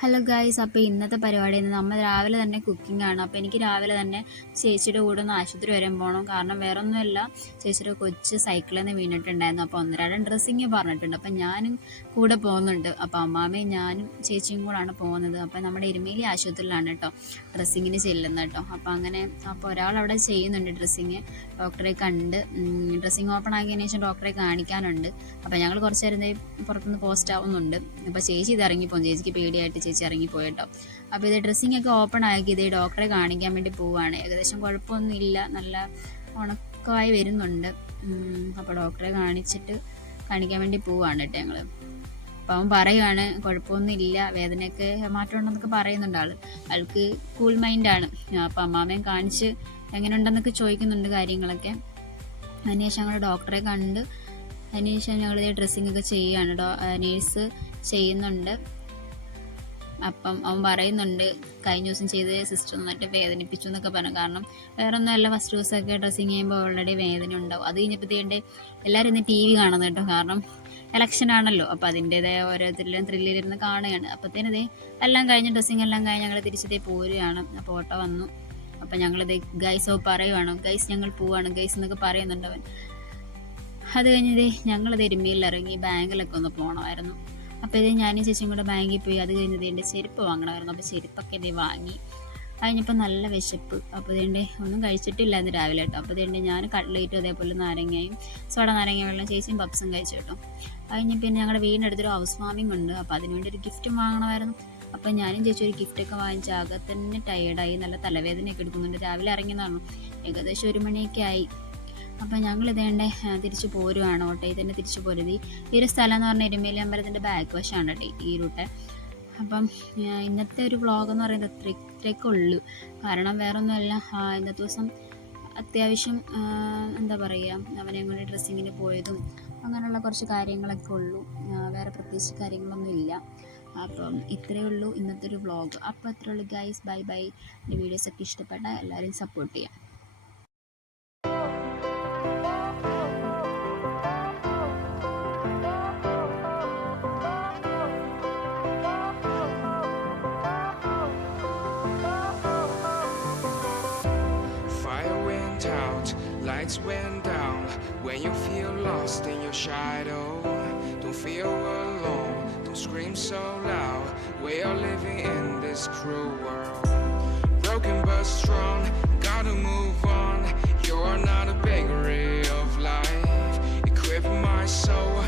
Hello guys, അപ്പോൾ ഇന്നത്തെ പരിപാടി നമ്മൾ രാവിലെ തന്നെ കുക്കിംഗ് ആണ്. അപ്പോൾ എനിക്ക് രാവിലെ തന്നെ ചേച്ചിയുടെ കൂടെ ഒന്ന് ആശുപത്രി വരാൻ പോകണം. കാരണം വേറെ ഒന്നുമല്ല, ചേച്ചിയുടെ കൊച്ച് സൈക്കിളിൽ നിന്ന് വീണിട്ടുണ്ടായിരുന്നു. അപ്പോൾ ഒന്നരാടം ഡ്രസ്സിങ് പറഞ്ഞിട്ടുണ്ട്. അപ്പം ഞാനും കൂടെ പോകുന്നുണ്ട്. അപ്പോൾ അമ്മാമ്മയും ഞാനും ചേച്ചിയും കൂടാണ് പോകുന്നത്. അപ്പോൾ നമ്മുടെ ഇരുമേലി ആശുപത്രിയിലാണ് കേട്ടോ ഡ്രസ്സിങ്ങിന് ചെല്ലുന്നത് കേട്ടോ. അപ്പോൾ ഒരാൾ അവിടെ ചെയ്യുന്നുണ്ട് ഡ്രസ്സിങ്. ഡോക്ടറെ കണ്ട് ഡ്രസ്സിങ് ഓപ്പൺ ആക്കിയതിന് ശേഷം ഡോക്ടറെ കാണിക്കാനുണ്ട്. അപ്പോൾ ഞങ്ങൾ കുറച്ച് നേരം പുറത്തുനിന്ന് പോസ്റ്റ് ആവുന്നുണ്ട്. അപ്പോൾ ചേച്ചി ഇത് ഇറങ്ങിപ്പോകും. ചേച്ചിക്ക് പേടിയായിട്ട് ചേച്ചി ഇറങ്ങിപ്പോയിട്ടോ. അപ്പോൾ ഇത് ഡ്രസ്സിങ് ഒക്കെ ഓപ്പൺ ആക്കി ഇത് ഡോക്ടറെ കാണിക്കാൻ വേണ്ടി പോവുകയാണ്. ഏകദേശം കുഴപ്പമൊന്നും ഇല്ല, നല്ല ഉണക്കമായി വരുന്നുണ്ട്. അപ്പോൾ ഡോക്ടറെ കാണിക്കാൻ വേണ്ടി പോവുകയാണ് കേട്ടോ ഞങ്ങൾ. അപ്പോൾ അവൻ പറയുകയാണ് കുഴപ്പമൊന്നും ഇല്ല, വേദനയൊക്കെ മാറ്റമുണ്ടെന്നൊക്കെ പറയുന്നുണ്ട്. ആൾക്ക് കൂൾ മൈൻഡാണ്. അപ്പോൾ അമ്മാമ്മയും കാണിച്ച് എങ്ങനെയുണ്ടെന്നൊക്കെ ചോദിക്കുന്നുണ്ട് കാര്യങ്ങളൊക്കെ. അതിനുശേഷം ഞങ്ങൾ ഡോക്ടറെ കണ്ട് അതിനുശേഷം ഞങ്ങളിത് ഡ്രസ്സിങ് ഒക്കെ ചെയ്യുകയാണ്. നേഴ്സ് ചെയ്യുന്നുണ്ട്. അപ്പം അവൻ പറയുന്നുണ്ട് കഴിഞ്ഞ ദിവസം ചെയ്ത് സിസ്റ്റർ നന്നായിട്ട് വേദനിപ്പിച്ചു എന്നൊക്കെ പറഞ്ഞു. കാരണം വേറെ ഒന്നുമല്ല, ഫസ്റ്റ് ദിവസമൊക്കെ ഡ്രസ്സിങ് ചെയ്യുമ്പോൾ ഓൾറെഡി വേദന ഉണ്ടാവും. അത് കഴിഞ്ഞപ്പോഴത്തേണ്ട് എല്ലാവരും ഇന്ന് TV കാണുന്നു കേട്ടോ. കാരണം ഇലക്ഷൻ ആണല്ലോ. അപ്പോൾ അതിൻ്റേതായ ഓരോരുത്തരിലും ത്രില്ലിലിരുന്ന് കാണുകയാണ്. അപ്പോഴത്തേനതേ എല്ലാം കഴിഞ്ഞ് ഡ്രസ്സിങ് എല്ലാം കഴിഞ്ഞ് ഞങ്ങൾ തിരിച്ചതേ പോരുകയാണ്. അപ്പോൾ ഓട്ടോ വന്നു. അപ്പം ഞങ്ങളിത് ഗൈസ് പറയുവാണ്, ഗൈസ് ഞങ്ങൾ പോവാണ് ഗൈസ് എന്നൊക്കെ പറയുന്നുണ്ട് അവൻ. അത് കഴിഞ്ഞതേ ഞങ്ങളത് എരുമയിൽ ഇറങ്ങി ബാങ്കിലൊക്കെ ഒന്ന് പോകണമായിരുന്നു. അപ്പോൾ ഇത് ഞാനും ചേച്ചിയും കൂടെ ബാങ്കിൽ പോയി. അത് കഴിഞ്ഞത് എൻ്റെ ചെരുപ്പ് വാങ്ങണമായിരുന്നു. അപ്പോൾ ചെരുപ്പൊക്കെ ഇതേ വാങ്ങി. കഴിഞ്ഞപ്പോൾ നല്ല വിശപ്പ്. അപ്പോൾ ഇതേണ്ട ഒന്നും കഴിച്ചിട്ടില്ല ഇന്ന് രാവിലെ കേട്ടോ. അപ്പോൾ ഇതേണ്ട ഞാൻ കട്ട്ലേറ്റും അതേപോലെ നാരങ്ങയും നാരങ്ങ വെള്ളം ചേച്ചിയും പപ്സും കഴിച്ചു കേട്ടോ. കഴിഞ്ഞ് പിന്നെ ഞങ്ങളുടെ വീടിനടുത്തൊരു ഹൗസ് വാമിംഗ് ഉണ്ട്. അപ്പോൾ അതിനുവേണ്ടി ഒരു ഗിഫ്റ്റും വാങ്ങണമായിരുന്നു. അപ്പം ഞാനും ചേച്ചി ഒരു ഗിഫ്റ്റൊക്കെ വാങ്ങിച്ച് ആകെ തന്നെ ടയേർഡായി, നല്ല തലവേദനയൊക്കെ എടുക്കുന്നുണ്ട്. രാവിലെ ഇറങ്ങിയതാണ്, ഏകദേശം 1 മണിയൊക്കെ ആയി. അപ്പം ഞങ്ങൾ ഇതേണ്ട തിരിച്ച് പോരുവാണ്. ഓട്ടോയിൽ തന്നെ തിരിച്ച് പോരുത്. ഈ ഒരു സ്ഥലം എന്ന് പറഞ്ഞാൽ എരുമേലി അമ്പലത്തിൻ്റെ ബാക്ക് വശമാണ് കേട്ടോ ഈ റൂട്ട്. അപ്പം ഇന്നത്തെ ഒരു വ്ളോഗ് എന്ന് പറയുന്നത് ഇത്രയൊക്കെ ഉള്ളൂ. കാരണം വേറൊന്നുമല്ല, ഇന്നത്തെ ദിവസം അത്യാവശ്യം എന്താ പറയുക, അവനെ കൊണ്ട് ഡ്രസ്സിങ്ങിന് പോയതും അങ്ങനെയുള്ള കുറച്ച് കാര്യങ്ങളൊക്കെ ഉള്ളൂ. വേറെ പ്രത്യേകിച്ച് കാര്യങ്ങളൊന്നും ഇല്ല. അപ്പം ഇത്രയേ ഉള്ളൂ ഇന്നത്തെ ഒരു വ്ളോഗ്. അപ്പോൾ അത്രയേ ഉള്ളൂ ഗൈസ്. Bye bye. എൻ്റെ വീഡിയോസൊക്കെ ഇഷ്ടപ്പെട്ടാൽ എല്ലാവരും സപ്പോർട്ട് ചെയ്യാം. Lights went down when you feel lost in your shadow. Don't feel alone, don't scream so loud. We are living in this cruel world. Broken but strong, gotta move on. You're not a bakery of life. Equip my soul